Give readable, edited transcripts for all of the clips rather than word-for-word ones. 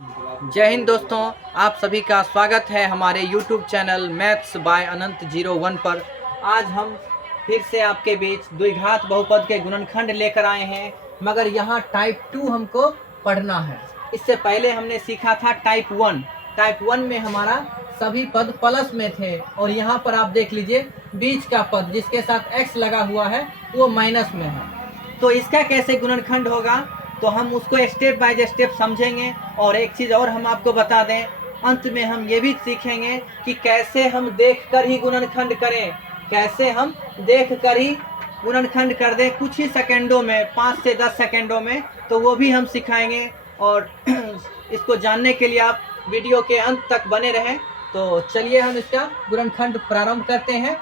जय हिंद दोस्तों, आप सभी का स्वागत है हमारे YouTube चैनल मैथ्स बाय अनंत 01 पर। आज हम फिर से आपके बीच द्विघात बहुपद के गुणनखंड लेकर आए हैं, मगर यहाँ टाइप 2 हमको पढ़ना है। इससे पहले हमने सीखा था टाइप 1। टाइप 1 में हमारा सभी पद प्लस में थे और यहाँ पर आप देख लीजिए बीच का पद जिसके साथ x लगा हुआ है वो माइनस में है। तो इसका कैसे गुणनखंड होगा, तो हम उसको स्टेप बाय स्टेप समझेंगे। और एक चीज़ और हम आपको बता दें, अंत में हम ये भी सीखेंगे कि कैसे हम देखकर ही गुणनखंड करें, कैसे हम देखकर ही गुणनखंड कर दें कुछ ही सेकंडों में, 5 से 10 सेकंडों में, तो वो भी हम सिखाएंगे। और इसको जानने के लिए आप वीडियो के अंत तक बने रहें। तो चलिए हम इसका गुणनखंड प्रारंभ करते हैं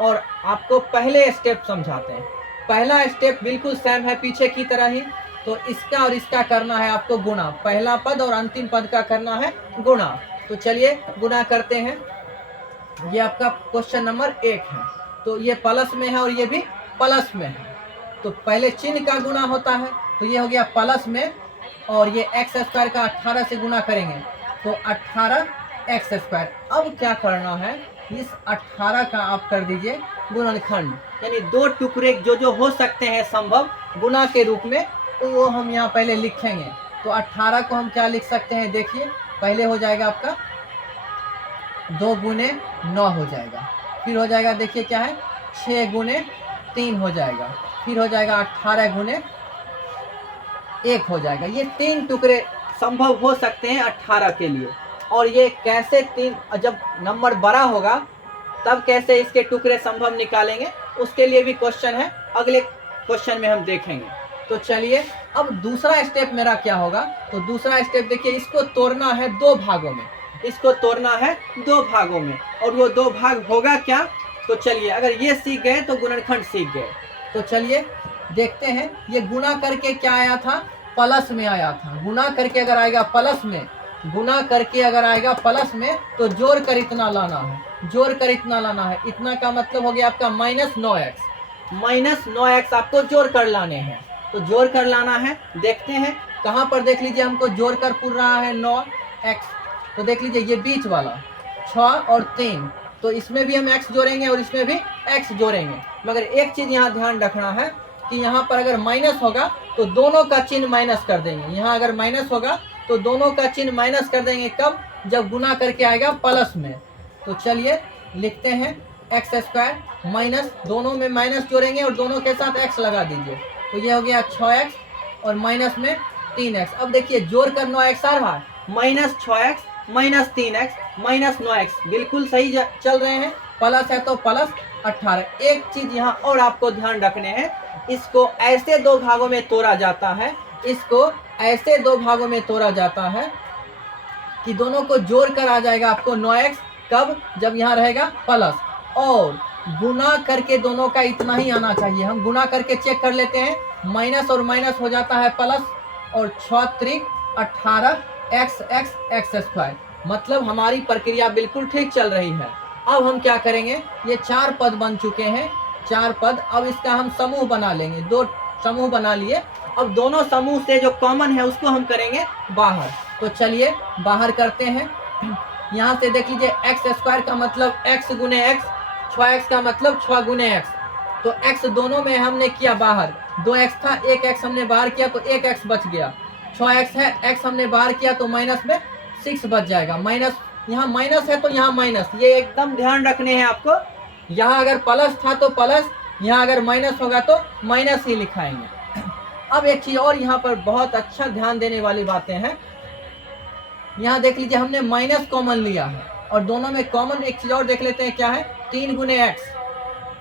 और आपको पहले स्टेप समझाते हैं। पहला स्टेप बिल्कुल सेम है पीछे की तरह ही। तो इसका और इसका करना है आपको गुणा, पहला पद और अंतिम पद का करना है गुणा। तो चलिए गुणा करते हैं। ये आपका क्वेश्चन नंबर 1 है। तो ये प्लस में है और ये भी प्लस में है। तो पहले चिन्ह का गुणा होता है, तो ये हो गया प्लस में, और ये एक्स स्क्वायर का 18 से गुणा करेंगे तो 18 एक्स स्क्वायर। अब क्या करना है, इस 18 का आप कर दीजिए गुणनखंड, यानी दो टुकड़े जो हो सकते हैं संभव गुणा के रूप में, तो वो हम यहाँ पहले लिखेंगे। तो 18 को हम क्या लिख सकते हैं, देखिए पहले हो जाएगा आपका 2 गुने 9 हो जाएगा, फिर हो जाएगा देखिए क्या है 6 गुने 3 हो जाएगा, फिर हो जाएगा 18 गुने 1 हो जाएगा। ये 3 टुकड़े संभव हो सकते हैं 18 के लिए। और ये कैसे जब नंबर बड़ा होगा तब कैसे इसके टुकड़े संभव निकालेंगे, उसके लिए भी क्वेश्चन है, अगले क्वेश्चन में हम देखेंगे। तो चलिए अब दूसरा स्टेप मेरा क्या होगा, तो दूसरा स्टेप देखिए, इसको तोड़ना है 2 भागों में, इसको तोड़ना है 2 भागों में। और वो 2 भाग होगा क्या, तो चलिए अगर ये सीख गए तो गुणनखंड सीख गए। तो चलिए देखते हैं, ये गुणा करके क्या आया था, प्लस में आया था। गुणा करके अगर आएगा प्लस में, गुणा करके अगर आएगा प्लस में, तो जोड़ कर इतना लाना है, जोड़ कर इतना लाना है। इतना का मतलब हो गया आपका -9x, -9x आपको जोड़ कर लाने हैं। तो जोड़ कर लाना है, देखते हैं कहाँ पर, देख लीजिए हमको जोड़ कर पूर रहा है 9x। तो देख लीजिए ये बीच वाला 6 और 3, तो इसमें भी हम x जोड़ेंगे और इसमें भी x जोड़ेंगे। मगर एक चीज़ यहाँ ध्यान रखना है कि यहाँ पर अगर माइनस होगा तो दोनों का चिन्ह माइनस कर देंगे। यहाँ अगर माइनस होगा तो दोनों का चिन्ह माइनस कर देंगे, कब, जब गुना करके आएगा प्लस में। तो चलिए लिखते हैं एक्स स्क्वायर माइनस, दोनों में माइनस जोड़ेंगे और दोनों के साथ x लगा दीजिए। तो ये हो गया 6x और माइनस में 3x। अब देखिए जोड़ कर 9x आ रहा है, -6x -3x -9x, बिल्कुल सही चल रहे हैं। प्लस है तो प्लस 18। एक चीज यहाँ और आपको ध्यान रखने हैं, इसको ऐसे 2 भागों में तोड़ा जाता है, इसको ऐसे 2 भागों में तोड़ा जाता है कि दोनों को जोड़ कर आ जाएगा आपको 9x, कब, जब यहाँ रहेगा प्लस। और गुना करके दोनों का इतना ही आना चाहिए। हम गुना करके चेक कर लेते हैं, माइनस और माइनस हो जाता है प्लस, और 6 त्रिक 18 x स्क्वायर। मतलब हमारी प्रक्रिया बिल्कुल ठीक चल रही है। अब हम क्या करेंगे, ये 4 पद बन चुके हैं, 4 पद। अब इसका हम समूह बना लेंगे, 2 समूह बना लिए। अब दोनों समूह से जो कॉमन है उसको हम करेंगे बाहर। तो चलिए बाहर करते हैं। यहाँ से देख लीजिए एक्स स्क्वायर का मतलब x गुने x, 6x का मतलब 6 गुने x। तो x दोनों में हमने किया बाहर, 2x था, 1x हमने बाहर किया तो 1x बच गया। 6x है, x हमने बाहर किया तो माइनस में 6 बच जाएगा। माइनस, यहाँ माइनस है तो यहाँ माइनस, ये एकदम ध्यान रखने हैं आपको। यहाँ अगर प्लस था तो प्लस, यहाँ अगर माइनस होगा तो माइनस ही लिखाएंगे। अब एक चीज़ और यहाँ पर बहुत अच्छा ध्यान देने वाली बातें हैं। यहाँ देख लीजिए हमने माइनस कॉमन लिया है, और दोनों में कॉमन एक चीज़ और देख लेते हैं क्या है, 3 गुने x।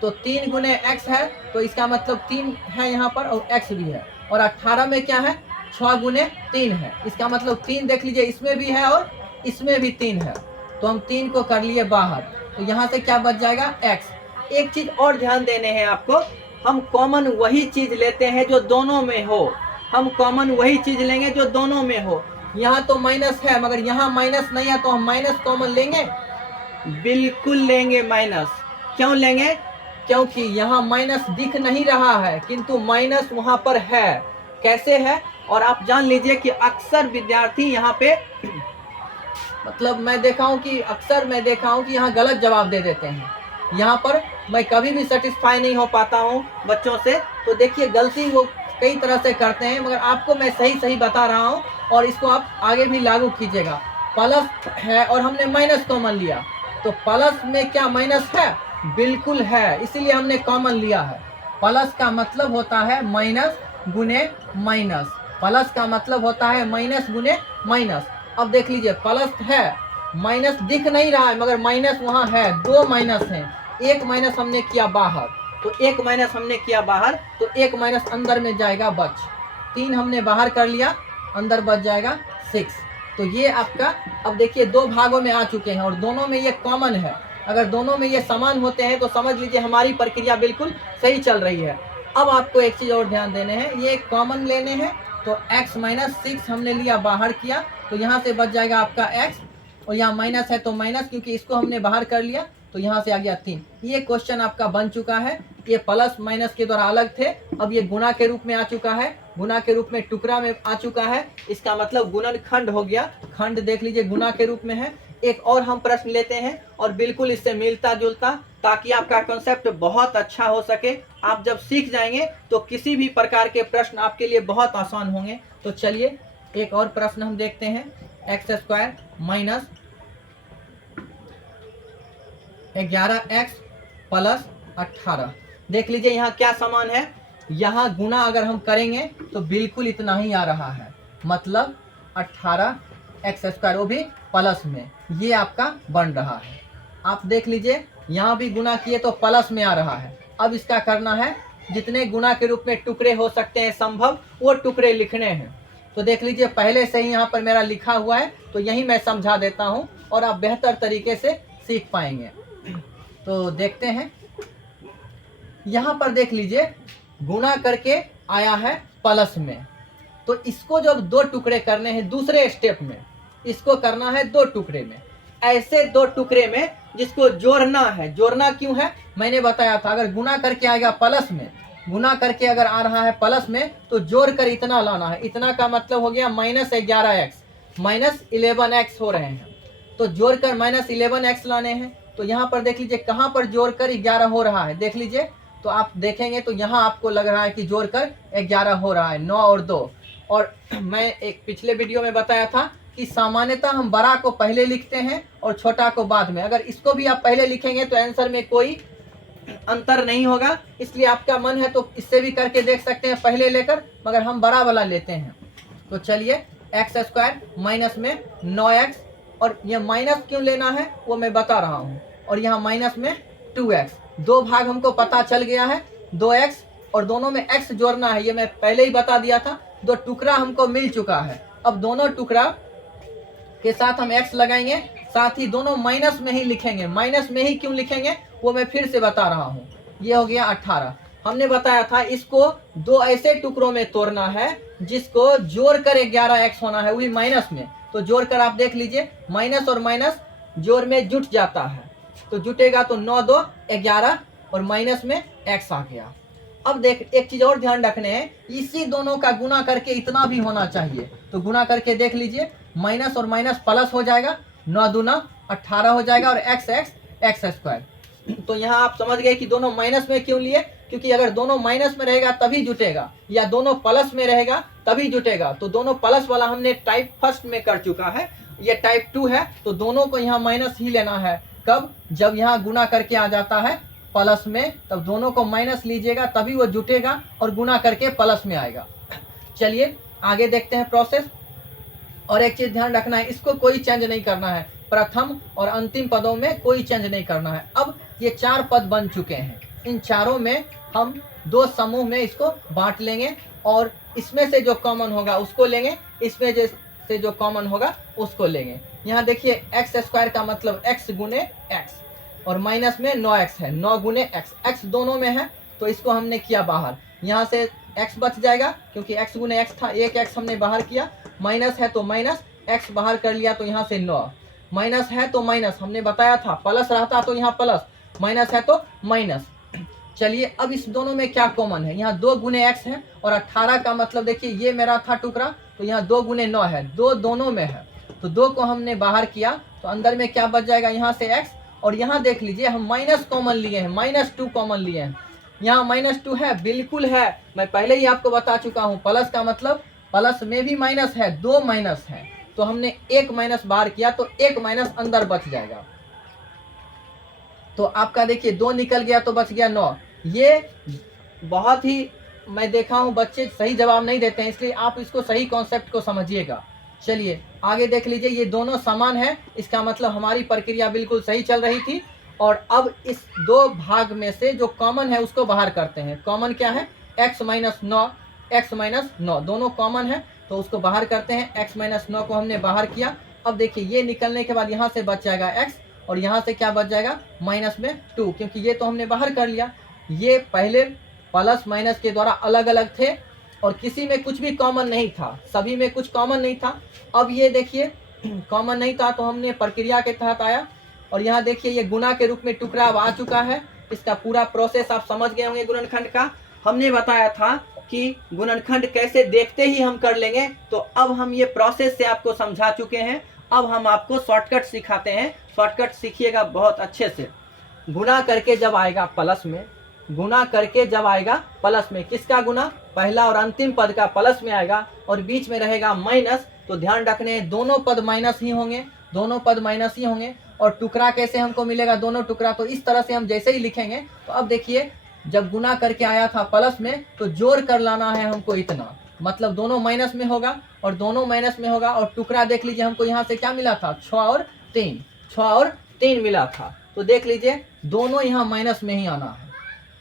तो 3 गुने x है तो इसका मतलब 3 है यहाँ पर और x भी है। और 18 में क्या है, 6 गुने 3 है, इसका मतलब 3 देख लीजिए इसमें भी है और इसमें भी 3 है। तो हम 3 को कर लिए बाहर, तो यहाँ से क्या बच जाएगा, x। एक चीज़ और ध्यान देने हैं आपको, हम कॉमन वही चीज़ लेते हैं जो दोनों में हो, हम कॉमन वही चीज़ लेंगे जो दोनों में हो। यहाँ तो माइनस है मगर यहाँ माइनस नहीं है, तो हम माइनस कॉमन लेंगे, बिल्कुल लेंगे माइनस। क्यों लेंगे, क्योंकि यहाँ माइनस दिख नहीं रहा है किंतु माइनस वहाँ पर है। कैसे है। और आप जान लीजिए कि अक्सर विद्यार्थी यहाँ पे मतलब मैं देखा हूँ कि यहाँ गलत जवाब दे देते हैं। यहाँ पर मैं कभी भी सेटिस्फाई नहीं हो पाता हूँ बच्चों से। तो देखिए गलती वो कई तरह से करते हैं, मगर आपको मैं सही सही बता रहा हूँ और इसको आप आगे भी लागू कीजिएगा। प्लस है और हमने माइनस कॉमन लिया, तो प्लस में क्या माइनस है? बिल्कुल है, इसीलिए हमने कॉमन लिया है। प्लस का मतलब होता है माइनस गुने माइनस, प्लस का मतलब होता है माइनस गुने माइनस। अब देख लीजिए प्लस है, माइनस दिख नहीं रहा है मगर माइनस वहाँ है, दो माइनस हैं, एक माइनस हमने किया बाहर, तो एक माइनस हमने किया बाहर, तो एक माइनस अंदर में जाएगा बच, 3 हमने बाहर कर लिया, अंदर बच जाएगा 6। तो ये आपका अब देखिए 2 भागों में आ चुके हैं और दोनों में ये कॉमन है। अगर दोनों में ये समान होते हैं तो समझ लीजिए हमारी प्रक्रिया बिल्कुल सही चल रही है। अब आपको एक चीज़ और ध्यान देने हैं, ये कॉमन लेने हैं, तो x माइनस 6 हमने लिया बाहर किया, तो यहाँ से बच जाएगा आपका x, और यहाँ माइनस है तो माइनस, क्योंकि इसको हमने बाहर कर लिया तो यहाँ से आ गया 3। ये क्वेश्चन आपका बन चुका है। ये प्लस माइनस के द्वारा अलग थे, अब ये गुणा के रूप में आ चुका है, गुणा के रूप में टुकड़ा में आ चुका है। इसका मतलब गुणनखंड हो गया, खंड देख लीजिए गुणा के रूप में है। एक और हम प्रश्न लेते हैं और बिल्कुल इससे मिलता जुलता, ताकि आपका कॉन्सेप्ट बहुत अच्छा हो सके। आप जब सीख जाएंगे तो किसी भी प्रकार के प्रश्न आपके लिए बहुत आसान होंगे। तो चलिए एक और प्रश्न हम देखते हैं। X square minus 11x plus 18, देख लीजिए यहाँ क्या समान है। यहाँ गुना अगर हम करेंगे तो बिल्कुल इतना ही आ रहा है, मतलब 18x स्क्वायर, वो भी प्लस में, ये आपका बन रहा है। आप देख लीजिए यहाँ भी गुना किए तो प्लस में आ रहा है। अब इसका करना है, जितने गुना के रूप में टुकड़े हो सकते हैं संभव, वो टुकड़े लिखने हैं। तो देख लीजिए पहले से ही यहाँ पर मेरा लिखा हुआ है, तो यही मैं समझा देता हूँ और आप बेहतर तरीके से सीख पाएंगे। तो देखते हैं, यहाँ पर देख लीजिए गुना करके आया है प्लस में, तो इसको जब 2 टुकड़े करने हैं दूसरे स्टेप में, इसको करना है 2 टुकड़े में, ऐसे 2 टुकड़े में जिसको जोड़ना है। जोड़ना क्यों है मैंने बताया था, अगर गुना करके आएगा प्लस में, गुना करके अगर आ रहा है प्लस में तो जोड़ कर इतना लाना है। इतना का मतलब हो गया माइनस 11x, माइनस 11x हो रहे हैं, तो जोड़कर माइनस 11x लाने हैं। तो यहाँ पर देख लीजिए कहाँ पर जोड़कर 11 हो रहा है, देख लीजिए, तो आप देखेंगे तो यहाँ आपको लग रहा है कि जोड़कर 11 हो रहा है, 9 और 2। और मैं एक पिछले वीडियो में बताया था कि सामान्यतः हम बड़ा को पहले लिखते हैं और छोटा को बाद में। अगर इसको भी आप पहले लिखेंगे तो आंसर में कोई अंतर नहीं होगा, इसलिए आपका मन है तो इससे भी करके देख सकते हैं पहले लेकर, मगर हम बड़ा वाला लेते हैं। तो चलिए एक्स स्क्वायर माइनस में 9x, और ये माइनस क्यों लेना है वो मैं बता रहा हूँ, और यहाँ माइनस में 2x, 2 भाग हमको पता चल गया है, 2x, और दोनों में x जोड़ना है, ये मैं पहले ही बता दिया था। 2 टुकड़ा हमको मिल चुका है, अब दोनों टुकड़ा के साथ हम x लगाएंगे, साथ ही दोनों माइनस में ही लिखेंगे। माइनस में ही क्यों लिखेंगे वो मैं फिर से बता रहा हूँ। ये हो गया 18, हमने बताया था इसको 2 ऐसे टुकड़ों में तोड़ना है जिसको जोड़कर 11x होना है, वही माइनस में। तो जोड़कर आप देख लीजिए माइनस और माइनस जोड़ में जुट जाता है, तो जुटेगा तो 9 2 11 और माइनस में x आ गया। अब देख एक चीज और ध्यान रखने हैं, इसी दोनों का गुना करके इतना भी होना चाहिए। तो गुना करके देख लीजिए, माइनस और माइनस प्लस हो जाएगा, 9 दूना 18 हो जाएगा, और x स्क्वायर। तो यहाँ आप समझ गए कि दोनों माइनस में क्यों लिए, क्योंकि अगर दोनों माइनस में रहेगा तभी जुटेगा, या दोनों प्लस में रहेगा तभी जुटेगा। तो दोनों प्लस वाला हमने टाइप फर्स्ट में कर चुका है, ये टाइप 2 है, तो दोनों को यहाँ माइनस ही लेना है। कब? जब यहाँ गुना करके आ जाता है प्लस में, तब दोनों को माइनस लीजिएगा तभी वो जुटेगा और गुना करके प्लस में आएगा। चलिए आगे देखते हैं प्रोसेस। और एक चीज ध्यान रखना है, इसको कोई चेंज नहीं करना है, प्रथम और अंतिम पदों में कोई चेंज नहीं करना है। अब ये 4 पद बन चुके हैं, इन चारों में हम 2 समूह में इसको बांट लेंगे, और इसमें से जो कॉमन होगा उसको लेंगे, इसमें से जो कॉमन होगा उसको लेंगे। यहाँ देखिए एक्स स्क्वायर का मतलब x गुने x, और माइनस में 9x है, 9 गुने x, x दोनों में है तो इसको हमने किया बाहर, यहाँ से x बच जाएगा क्योंकि x गुने x था, एक x हमने बाहर किया, माइनस है तो माइनस, x बाहर कर लिया तो यहाँ से 9, माइनस है तो माइनस, हमने बताया था प्लस रहता तो यहाँ प्लस, माइनस है तो माइनस। चलिए अब इस दोनों में क्या कॉमन है, यहाँ 2 गुने x है और 18 का मतलब देखिए ये मेरा था टुकड़ा, तो यहाँ 2 गुने 9 है, 2 दोनों में है, तो 2 को हमने बाहर किया तो अंदर में क्या बच जाएगा, यहाँ से x, और यहाँ देख लीजिए हम माइनस कॉमन लिए हैं, -2 कॉमन लिए हैं, यहाँ -2 है, बिल्कुल है, मैं पहले ही आपको बता चुका हूँ। प्लस का मतलब प्लस में भी माइनस है, 2 माइनस है, तो हमने 1 माइनस बाहर किया तो 1 माइनस अंदर बच जाएगा। तो आपका देखिए 2 निकल गया तो बच गया 9। ये बहुत ही मैं देखा हूँ बच्चे सही जवाब नहीं देते हैं, इसलिए आप इसको सही कॉन्सेप्ट को समझिएगा। चलिए आगे देख लीजिए, ये दोनों समान है, इसका मतलब हमारी प्रक्रिया बिल्कुल सही चल रही थी। और अब इस 2 भाग में से जो कॉमन है उसको बाहर करते हैं। कॉमन क्या है, x माइनस 9, x माइनस 9 दोनों कॉमन है, तो उसको बाहर करते हैं। x माइनस 9 को हमने बाहर किया। अब देखिए ये निकलने के बाद यहाँ से बच जाएगा x, और यहाँ से क्या बच जाएगा, माइनस में 2, क्योंकि ये तो हमने बाहर कर लिया। ये पहले प्लस माइनस के द्वारा अलग अलग थे और किसी में कुछ भी कॉमन नहीं था, सभी में कुछ कॉमन नहीं था। अब ये देखिए कॉमन नहीं था तो हमने प्रक्रिया के तहत आया, और यहाँ देखिए ये गुना के रूप में टुकड़ा अब आ चुका है। इसका पूरा प्रोसेस आप समझ गए होंगे गुणनखंड का। हमने बताया था कि गुणनखंड कैसे देखते ही हम कर लेंगे, तो अब हम ये प्रोसेस से आपको समझा चुके हैं। अब हम आपको शॉर्टकट सिखाते हैं, शॉर्टकट सीखिएगा बहुत अच्छे से। गुना करके जब आएगा प्लस में, गुना करके जब आएगा प्लस में, किसका गुना, पहला और अंतिम पद का प्लस में आएगा और बीच में रहेगा माइनस, तो ध्यान रखने दोनों पद माइनस ही होंगे, दोनों पद माइनस ही होंगे। और टुकड़ा कैसे हमको मिलेगा, दोनों टुकड़ा, तो इस तरह से हम जैसे ही लिखेंगे। तो अब देखिए जब गुना करके आया था प्लस में, तो जोड़ कर लाना है हमको इतना, मतलब दोनों माइनस में होगा और दोनों माइनस में होगा। और टुकड़ा देख लीजिए हमको यहाँ से क्या मिला था, 6 और 3, 6 और 3 मिला था, तो देख लीजिए दोनों यहाँ माइनस में ही आना है,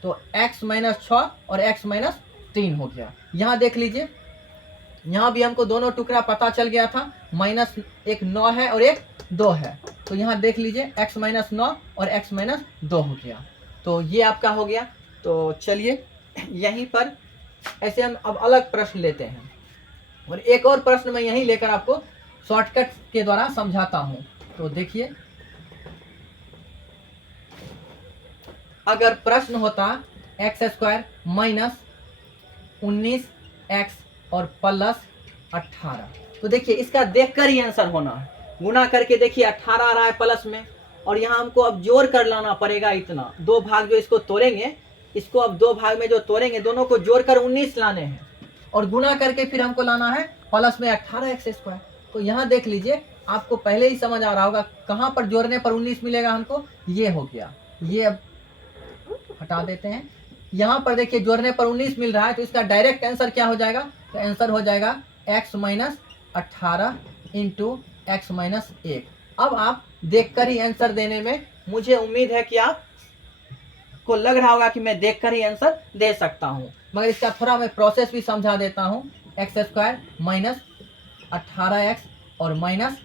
तो x माइनस 6 और x माइनस 3 हो गया। यहाँ देख लीजिए यहाँ भी हमको दोनों टुकड़ा पता चल गया था, माइनस एक 9 है और एक 2 है, तो यहाँ देख लीजिए x माइनस 9 और x माइनस 2 हो गया, तो ये आपका हो गया। तो चलिए यहीं पर ऐसे हम अब अलग प्रश्न लेते हैं, और एक और प्रश्न मैं यहीं लेकर आपको शॉर्टकट के द्वारा समझाता हूँ। तो देखिए अगर प्रश्न होता x² माइनस 19x और प्लस 18, तो देखिए इसका देखकर ही आंसर होना है। गुना करके देखिए 18 आ रहा है प्लस में, और यहाँ हमको अब जोड़ कर लाना पड़ेगा इतना, 2 भाग जो इसको तोड़ेंगे, इसको अब 2 भाग में जो तोड़ेंगे दोनों को जोड़कर 19 लाने हैं, और गुना करके फिर हमको लाना है प्लस में 18x²। तो यहाँ देख लीजिए आपको पहले ही समझ आ रहा होगा कहाँ पर जोड़ने पर 19 मिलेगा हमको, ये हो गया। ये अब हटा देते हैं, यहाँ पर देखिए जोड़ने पर 19 मिल रहा है, तो इसका डायरेक्ट आंसर क्या हो जाएगा, तो आंसर हो जाएगा x minus 18 into x minus 1। अब आप देखकर ही आंसर देने में, मुझे उम्मीद है कि आप को लग रहा होगा कि मैं देखकर ही आंसर दे सकता हूँ, मगर इसका थोड़ा मैं प्रोसेस भी समझा देता हूँ। x² माइनस 18x और माइनस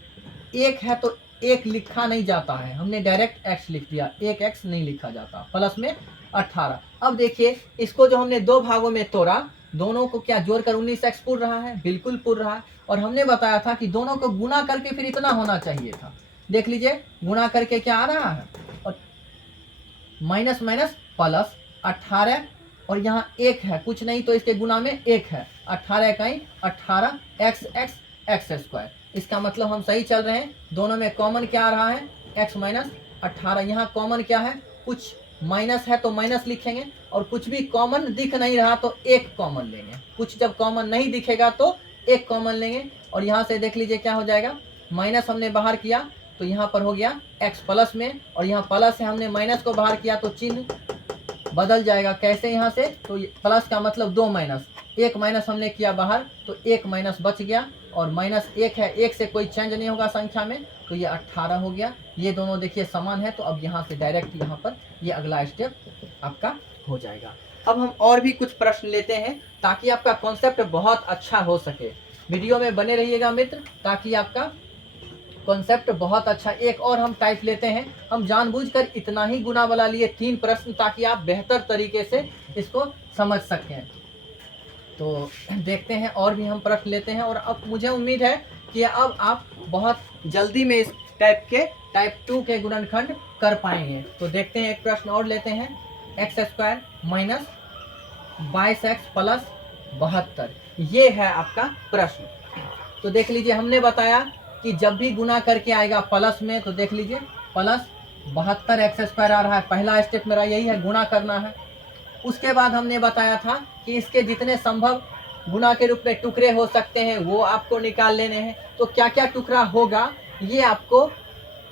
1 है, तो 1 लिखा नहीं जाता है, हमने डायरेक्ट x लिख दिया, 1x नहीं लिखा जाता, प्लस में 18। अब देखिए इसको जो हमने 2 भागों में तोड़ा, दोनों को क्या जोड़कर 19x पूर रहा है, बिल्कुल पूर रहा है। और हमने बताया था कि दोनों को गुना करके फिर इतना होना चाहिए था, देख लीजिए गुना करके क्या आ रहा है, और माइनस माइनस प्लस 18, और यहाँ 1 है, कुछ नहीं तो इसके गुना में 1 है, 18 इकाई 18 x²। इसका मतलब हम सही चल रहे हैं। दोनों में कॉमन क्या आ रहा है, x माइनस 18। यहाँ कॉमन क्या है, कुछ माइनस है तो माइनस लिखेंगे, और कुछ भी कॉमन दिख नहीं रहा तो 1 कॉमन लेंगे, कुछ जब कॉमन नहीं दिखेगा तो 1 कॉमन लेंगे। और यहाँ से देख लीजिए क्या हो जाएगा, माइनस हमने बाहर किया तो यहाँ पर हो गया x प्लस में, और यहाँ प्लस से हमने माइनस को बाहर किया तो चिन्ह बदल जाएगा। कैसे, यहाँ से तो प्लस का मतलब 2 माइनस, 1 माइनस हमने किया बाहर तो 1 माइनस बच गया, और माइनस 1 है, 1 से कोई चेंज नहीं होगा संख्या में, तो ये 18 हो गया। ये दोनों देखिए समान है, तो अब यहाँ से डायरेक्ट यहाँ पर ये अगला स्टेप आपका हो जाएगा। अब हम और भी कुछ प्रश्न लेते हैं ताकि आपका कॉन्सेप्ट बहुत अच्छा हो सके। वीडियो में बने रहिएगा मित्र, ताकि आपका कॉन्सेप्ट बहुत अच्छा। एक और हम टाइप लेते हैं, हम जानबूझकर इतना ही गुना वाला लिए 3 प्रश्न, ताकि आप बेहतर तरीके से इसको समझ सकें। तो देखते हैं और भी हम प्रश्न लेते हैं, और अब मुझे उम्मीद है कि अब आप बहुत जल्दी में इस टाइप 2 के गुणनखंड कर पाएंगे। तो देखते हैं, एक प्रश्न और लेते हैं। X square minus 22x plus 72, ये है आपका प्रश्न। तो देख लीजिए हमने बताया कि जब भी गुना करके आएगा प्लस में तो देख लीजिए प्लस 72x² आ रहा है, पहला स्टेप मेरा यही है, गुना करना है। उसके बाद हमने बताया था कि इसके जितने संभव गुना के रूप में टुकड़े हो सकते हैं वो आपको निकाल लेने हैं। तो क्या क्या टुकड़ा होगा ये आपको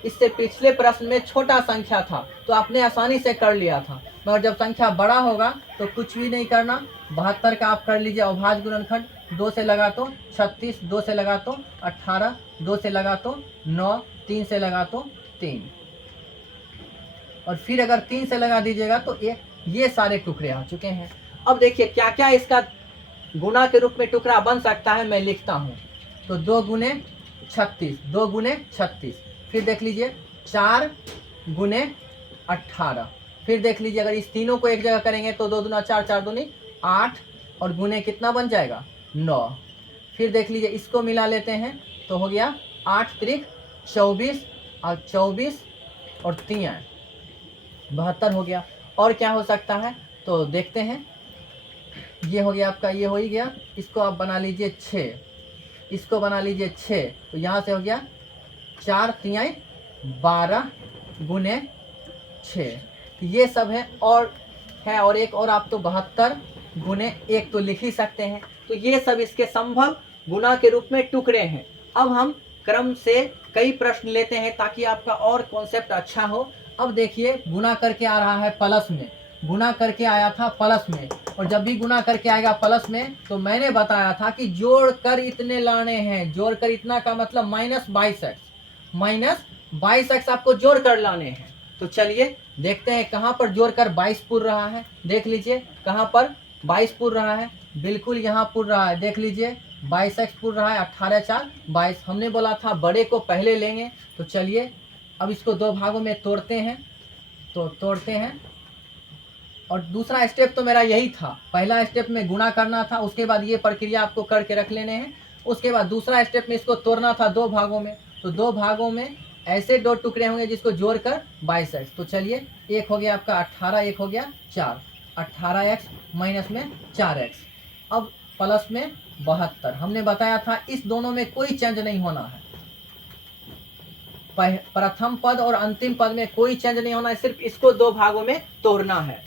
इससे पिछले प्रश्न में छोटा संख्या था तो आपने आसानी से कर लिया था, मगर जब संख्या बड़ा होगा तो कुछ भी नहीं करना। 72 का आप कर लीजिए अभाज्य गुणनखंड, 2 से लगा तो 36, 2 से लगा तो 18, 2 से लगा तो 9, 3 से लगा तो 3, और फिर अगर 3 से लगा दीजिएगा तो ये सारे टुकड़े आ चुके हैं। अब देखिए क्या क्या इसका गुना के रूप में टुकड़ा बन सकता है, मैं लिखता हूँ। तो 2 गुने 36, 2 गुने 36, फिर देख लीजिए 4 गुने 18, फिर देख लीजिए अगर इस तीनों को एक जगह करेंगे तो 2 दूना 4, 4 दूनी 8, और गुने कितना बन जाएगा 9। फिर देख लीजिए इसको मिला लेते हैं तो हो गया 8 त्रिक 24, और 24 और 3 72 हो गया। और क्या हो सकता है तो देखते हैं, ये हो गया आपका, ये हो ही गया। इसको आप बना लीजिए 6, इसको बना लीजिए 6, तो यहाँ से हो गया 4 3 12 गुने 6, ये सब है। और एक और आप तो 72 गुने 1 तो लिख ही सकते हैं। तो ये सब इसके संभव गुना के रूप में टुकड़े हैं। अब हम क्रम से कई प्रश्न लेते हैं ताकि आपका और कॉन्सेप्ट अच्छा हो। अब देखिए गुना करके आ रहा है प्लस में, गुना करके आया था प्लस में, और जब भी गुना करके आएगा प्लस में तो मैंने बताया था कि जोड़कर इतने लाने हैं। जोड़कर इतना का मतलब -22x आपको जोड़कर लाने हैं। तो चलिए देखते हैं कहाँ पर जोड़कर 22 पुर रहा है। देख लीजिए कहाँ पर 22 पुर रहा है, बिल्कुल यहाँ पुर रहा है। देख लीजिए 22x पुर रहा है, 18 4 22। हमने बोला था बड़े को पहले लेंगे। तो चलिए अब इसको 2 भागों में तोड़ते हैं, तो तोड़ते हैं। और दूसरा स्टेप तो मेरा यही था, पहला स्टेप में गुना करना था, उसके बाद ये प्रक्रिया आपको करके रख लेने हैं। उसके बाद दूसरा स्टेप में इसको तोड़ना था 2 भागों में। तो 2 भागों में ऐसे 2 टुकड़े होंगे जिसको जोड़कर 22x। तो चलिए एक हो गया आपका 18, एक हो गया 4, 18x माइनस में 4x, अब प्लस में 72। हमने बताया था इस दोनों में कोई चेंज नहीं होना है, प्रथम पद और अंतिम पद में कोई चेंज नहीं होना है, सिर्फ इसको 2 भागों में तोड़ना है।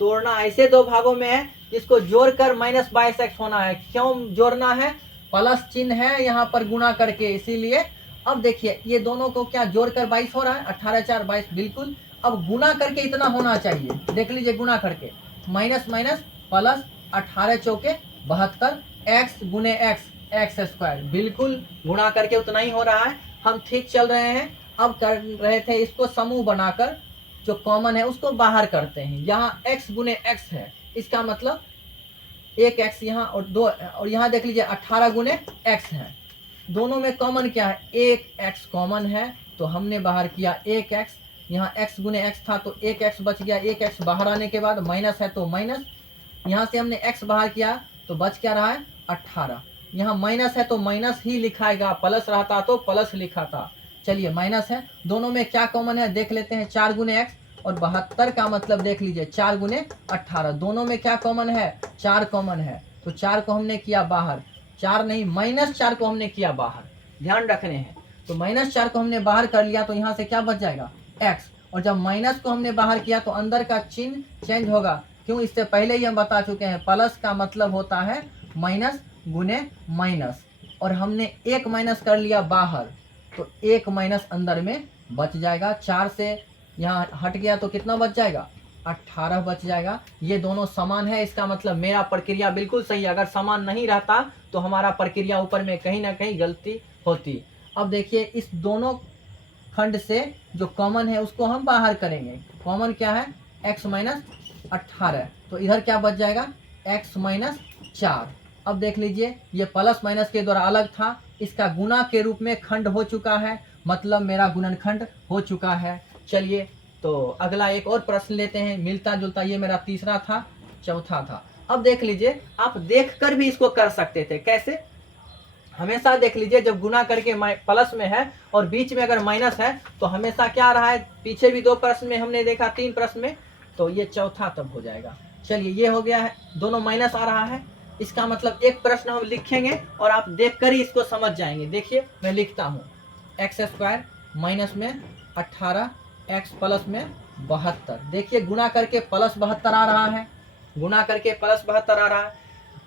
तोड़ना ऐसे 2 भागों में है जिसको जोड़कर -22x होना है। क्यों जोड़ना है, प्लस चिन्ह है यहाँ पर गुना करके, इसीलिए। अब देखिए ये दोनों को क्या जोड़कर 22 हो रहा है, 18 4 22, बिल्कुल। अब गुना करके इतना होना चाहिए, देख लीजिए गुना करके माइनस माइनस प्लस 18 चौके 72 x गुने एक्स स्क्वायर, बिल्कुल गुणा करके उतना ही हो रहा है। हम ठीक चल रहे हैं। अब कर रहे थे इसको समूह बनाकर, जो कॉमन है उसको बाहर करते हैं। यहाँ x गुने x है, इसका मतलब 1x यहाँ और 2, और यहाँ देख लीजिए 18 गुने x है। दोनों में कॉमन क्या है, 1x कॉमन है, तो हमने बाहर किया 1x। यहाँ x गुने x था तो 1x बच गया। 1x बाहर आने के बाद माइनस है तो माइनस, यहाँ से हमने x बाहर किया तो बच क्या रहा है 18। यहाँ माइनस है तो माइनस ही लिखाएगा, प्लस रहता तो प्लस लिखा था। चलिए माइनस है, दोनों में क्या कॉमन है देख लेते हैं। 4 गुने एक्स और 72 का मतलब देख लीजिए 4 गुने 18, दोनों में क्या कॉमन है, 4 कॉमन है। तो 4 को हमने किया बाहर, 4 नहीं -4 को हमने किया बाहर, ध्यान रखने हैं। तो -4 को हमने बाहर कर लिया तो यहाँ से क्या बच जाएगा x, और जब माइनस को हमने बाहर किया तो अंदर का चिन्ह चेंज होगा। क्यों, इससे पहले ही हम बता चुके हैं, प्लस का मतलब होता है माइनस गुने माइनस, और हमने एक माइनस कर लिया बाहर तो एक माइनस अंदर में बच जाएगा। 4 से यहाँ हट गया तो कितना बच जाएगा 18 बच जाएगा। ये दोनों समान है, इसका मतलब मेरा प्रक्रिया बिल्कुल सही है। अगर समान नहीं रहता तो हमारा प्रक्रिया ऊपर में कहीं ना कहीं गलती होती। अब देखिए इस दोनों खंड से जो कॉमन है उसको हम बाहर करेंगे। कॉमन क्या है, x माइनस 18, तो इधर क्या बच जाएगा x माइनस 4। अब देख लीजिए ये प्लस माइनस के द्वारा अलग था, इसका गुना के रूप में खंड हो चुका है, मतलब मेरा गुणनखंड हो चुका है। चलिए तो अगला एक और प्रश्न लेते हैं, मिलता जुलता, ये मेरा तीसरा था, चौथा था। अब देख लीजिए आप देख कर भी इसको कर सकते थे। कैसे, हमेशा देख लीजिए जब गुना करके प्लस में है और बीच में अगर माइनस है तो हमेशा क्या रहा है, पीछे भी 2 प्रश्न में हमने देखा, 3 प्रश्न में तो ये चौथा तब हो जाएगा। चलिए ये हो गया है, दोनों माइनस आ रहा है, इसका मतलब एक प्रश्न हम लिखेंगे और आप देखकर ही इसको समझ जाएंगे। देखिए मैं लिखता हूँ, एक्स स्क्वायर माइनस में 18 एक्स प्लस में 72। देखिए गुणा करके प्लस 72 आ रहा है, गुणा करके प्लस 72 आ रहा है।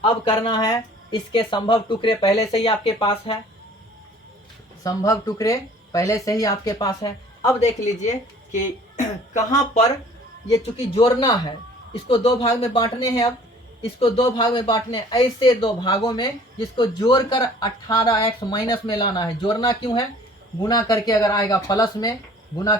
अब करना है, इसके संभव टुकड़े पहले से ही आपके पास है, संभव टुकड़े पहले से ही आपके पास है। अब देख लीजिए कि कहाँ पर ये चूंकि जोड़ना है, इसको दो भाग में बांटने हैं। अब इसको दो भाग में बांटने, ऐसे दो भागों में जिसको जोड़कर 18x माइनस में लाना है। जोड़ना क्यों है? गुना करके अगर आएगा प्लस में, गुना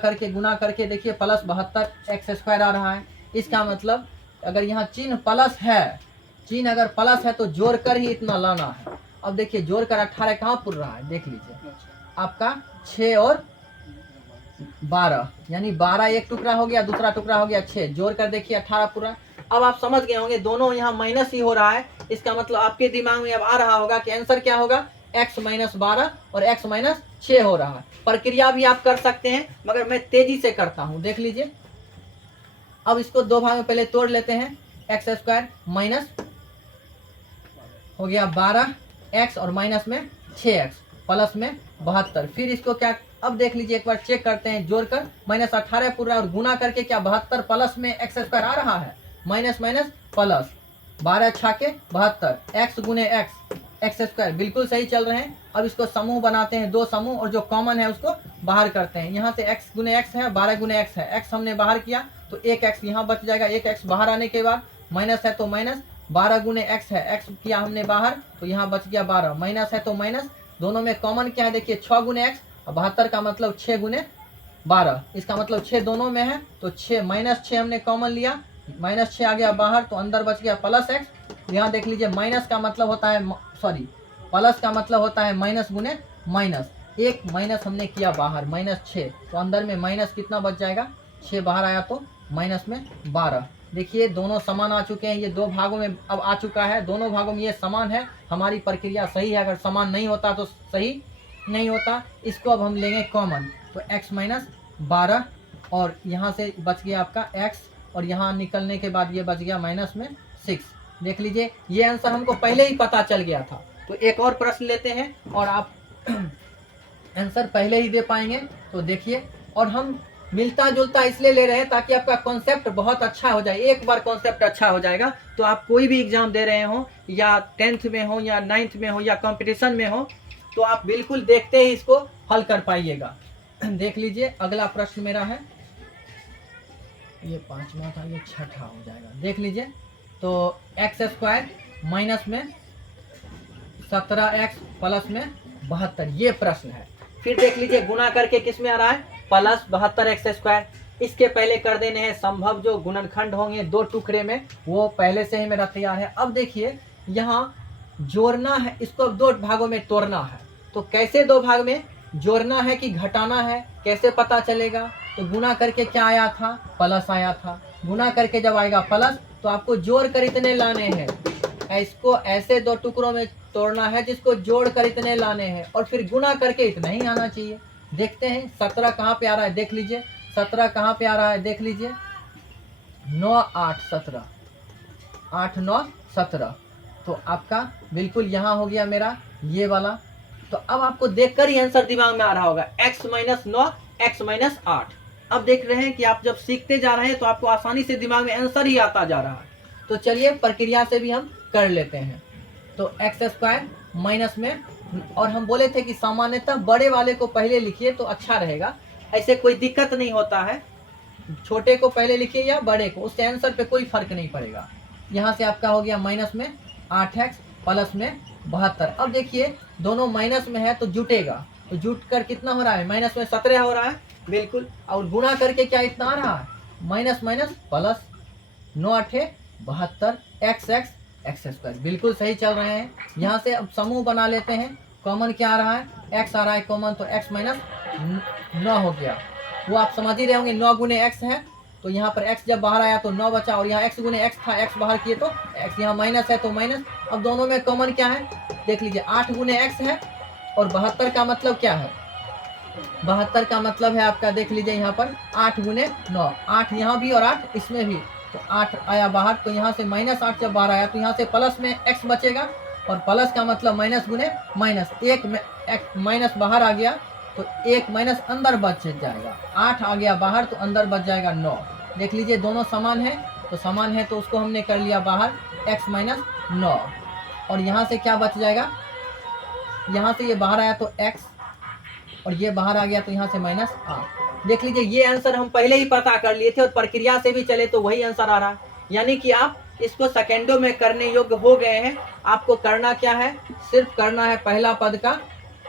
करके देखिए प्लस 72 एक्स स्क्वायर आ रहा है। इसका मतलब अगर यहाँ चिन्ह प्लस है, चिन्ह अगर प्लस है तो जोड़कर ही इतना लाना है। अब देखिए जोड़कर 18 कहाँ पुर रहा है, देख लीजिए आपका 6 और 12, यानी 12 एक टुकड़ा हो गया, दूसरा टुकड़ा हो गया 6, जोड़कर देखिए 18 पूरा। अब आप समझ गए होंगे दोनों यहाँ माइनस ही हो रहा है। इसका मतलब आपके दिमाग में अब आ रहा होगा कि आंसर क्या होगा, x माइनस 12 और x माइनस 6 हो रहा है। प्रक्रिया भी आप कर सकते हैं मगर मैं तेजी से करता हूँ, देख लीजिए। अब इसको दो भाग में पहले तोड़ लेते हैं, एक्स स्क्वायर माइनस हो गया 12x और माइनस में 6x प्लस में 72। फिर इसको क्या, अब देख लीजिए एक बार चेक करते हैं, जोड़कर माइनस 18 पूरा और गुना करके क्या 72 प्लस में एक्स स्क्वायर आ रहा है, माइनस माइनस प्लस 12 छाके 72 एक्स गुने एक्स स्क्वायर, बिल्कुल सही चल रहे हैं। अब इसको समूह बनाते हैं, दो समूह, और जो कॉमन है उसको बाहर करते हैं। यहाँ से एक्स गुने एक्स है, 12 गुने एक्स है, एक्स हमने बाहर किया तो एक एक्स यहाँ बच जाएगा। एक एक्स बाहर आने के बाद माइनस है तो माइनस, 12 गुने एक्स है, एक्स किया हमने बाहर तो यहाँ बच गया 12, माइनस है तो माइनस, दोनों में कॉमन क्या है देखिए 6 गुने एक्स, 72 का मतलब 6 गुने 12, इसका मतलब 6 दोनों में है तो 6 माइनस 6 हमने कॉमन लिया, माइनस 6 आ गया बाहर तो अंदर बच गया प्लस एक्स। यहाँ देख लीजिए माइनस का मतलब होता है, सॉरी प्लस का मतलब होता है माइनस गुने माइनस, एक माइनस हमने किया बाहर माइनस 6 तो अंदर में माइनस कितना बच जाएगा, 6 बाहर आया तो माइनस में 12। देखिए दोनों समान आ चुके हैं, ये दो भागों में अब आ चुका है, दोनों भागों में ये समान है, हमारी प्रक्रिया सही है। अगर समान नहीं होता तो सही नहीं होता। इसको अब हम लेंगे कॉमन, तो x माइनस 12 और यहाँ से बच गया आपका x, और यहाँ निकलने के बाद ये बच गया माइनस में 6। देख लीजिए ये आंसर हमको पहले ही पता चल गया था। तो एक और प्रश्न लेते हैं और आप आंसर पहले ही दे पाएंगे। तो देखिए, और हम मिलता जुलता इसलिए ले रहे हैं ताकि आपका कॉन्सेप्ट बहुत अच्छा हो जाए। एक बार कॉन्सेप्ट अच्छा हो जाएगा तो आप कोई भी एग्जाम दे रहे हो, या 10th में हो या 9th में हो या कंपटीशन में हो, तो आप बिल्कुल देखते ही इसको हल कर पाइएगा। देख लीजिए अगला प्रश्न मेरा है, ये 5वां था, ये 6ठा हो जाएगा। देख लीजिए, तो एक्स स्क्वायर माइनस में 17x प्लस में 72, ये प्रश्न है। फिर देख लीजिए गुना करके किस में आ रहा है, प्लस 72x स्क्वायर। इसके पहले कर देने हैं संभव जो गुणनखंड होंगे दो टुकड़े में, वो पहले से ही मेरा तैयार है। अब देखिए यहाँ जोड़ना है, इसको अब दो भागों में तोड़ना है। तो कैसे दो भाग में जोड़ना है कि घटाना है, कैसे पता चलेगा? तो गुना करके क्या आया था, प्लस आया था। गुना करके जब आएगा प्लस तो आपको जोड़ कर इतने लाने हैं, इसको ऐसे दो टुकड़ों में तोड़ना है जिसको जोड़ कर इतने लाने हैं, और फिर गुना करके इतना ही आना चाहिए। देखते हैं 17 कहाँ पे आ रहा है, देख लीजिए 17 कहाँ पे आ रहा है, देख लीजिए 9 8 17, 8 9 17, तो आपका बिल्कुल यहाँ हो गया मेरा ये वाला। तो अब आपको देखकर ही आंसर दिमाग में आ रहा होगा, x माइनस 9 x माइनस 8। अब देख रहे हैं कि आप जब सीखते जा रहे हैं तो आपको आसानी से दिमाग में आंसर ही आता जा रहा है। तो चलिए प्रक्रिया से भी हम कर लेते हैं। तो एक्स स्क्वायर माइनस में, और हम बोले थे कि सामान्यतः बड़े वाले को पहले लिखिए तो अच्छा रहेगा, ऐसे कोई दिक्कत नहीं होता है, छोटे को पहले लिखिए या बड़े को, उससे आंसर पे कोई फर्क नहीं पड़ेगा। यहाँ से आपका हो गया माइनस में 8x प्लस में 72। अब देखिए दोनों माइनस में है तो जुटेगा, तो जुट कर कितना हो रहा है, माइनस में 17 हो रहा है बिल्कुल, और गुणा करके क्या इतना आ रहा है, minus minus plus, 9 8 72 x x square, बिल्कुल सही चल रहे हैं। यहाँ से अब समूह बना लेते हैं, कॉमन क्या आ रहा है, x आ रहा है कॉमन, तो x माइनस 9 हो गया। वो आप समझ ही रहे होंगे 9 गुने x है, तो यहाँ पर x जब बाहर आया तो 9 बचा, और यहाँ x गुने x था, x बाहर किए तो x, यहाँ माइनस है तो माइनस। अब दोनों में कॉमन क्या है, देख लीजिए 8 गुने x है, और 72 का मतलब क्या है, 72 का मतलब है आपका, देख लीजिए यहाँ पर 8 गुने 9, 8 यहाँ भी और 8 इसमें भी, तो 8 आया बाहर। तो यहाँ से -8 जब बाहर आया तो यहाँ से प्लस में x बचेगा, और प्लस का मतलब माइनस गुने माइनस, एक माइनस बाहर आ गया तो एक माइनस अंदर बच जाएगा, 8 आ गया बाहर तो अंदर बच जाएगा 9। देख लीजिए दोनों समान है, तो समान है तो उसको हमने कर लिया बाहर x माइनस 9, और यहाँ से क्या बच जाएगा, यहाँ से ये बाहर आया तो x, और ये बाहर आ गया तो यहाँ से -8। देख लीजिए ये आंसर हम पहले ही पता कर लिए थे, और प्रक्रिया से भी चले तो वही आंसर आ रहा है, यानी कि आप इसको सेकेंडों में करने योग्य हो गए हैं। आपको करना क्या है, सिर्फ करना है पहला पद का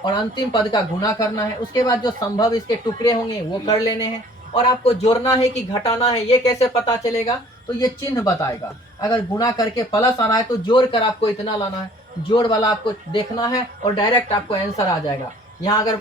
और अंतिम पद का गुना करना है, उसके बाद जो संभव इसके टुकड़े होंगे वो कर लेने हैं, और आपको जोड़ना है कि घटाना है ये कैसे पता चलेगा, तो ये चिन्ह बताएगा। अगर गुना करके प्लस आना है तो जोड़ कर आपको इतना लाना है, जोड़ वाला आपको देखना है और डायरेक्ट आपको आंसर आ जाएगा। यहाँ अगर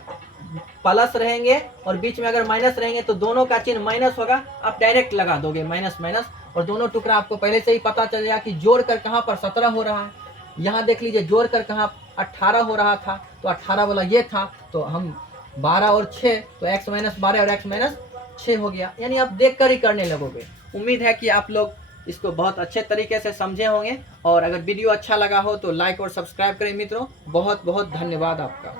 प्लस रहेंगे और बीच में अगर माइनस रहेंगे तो दोनों का चिन्ह माइनस होगा, आप डायरेक्ट लगा दोगे माइनस माइनस, और दोनों टुकड़ा आपको पहले से ही पता चल जाएगा कि जोड़ कर कहाँ पर 17 हो रहा है। यहाँ देख लीजिए जोड़ कर कहाँ 18 हो रहा था, तो 18 वाला ये था, तो हम 12 और 6, तो x माइनस 12 और x माइनस 6 हो गया। यानी आप देख कर ही करने लगोगे। उम्मीद है कि आप लोग इसको बहुत अच्छे तरीके से समझे होंगे, और अगर वीडियो अच्छा लगा हो तो लाइक और सब्सक्राइब करें मित्रों। बहुत बहुत धन्यवाद आपका।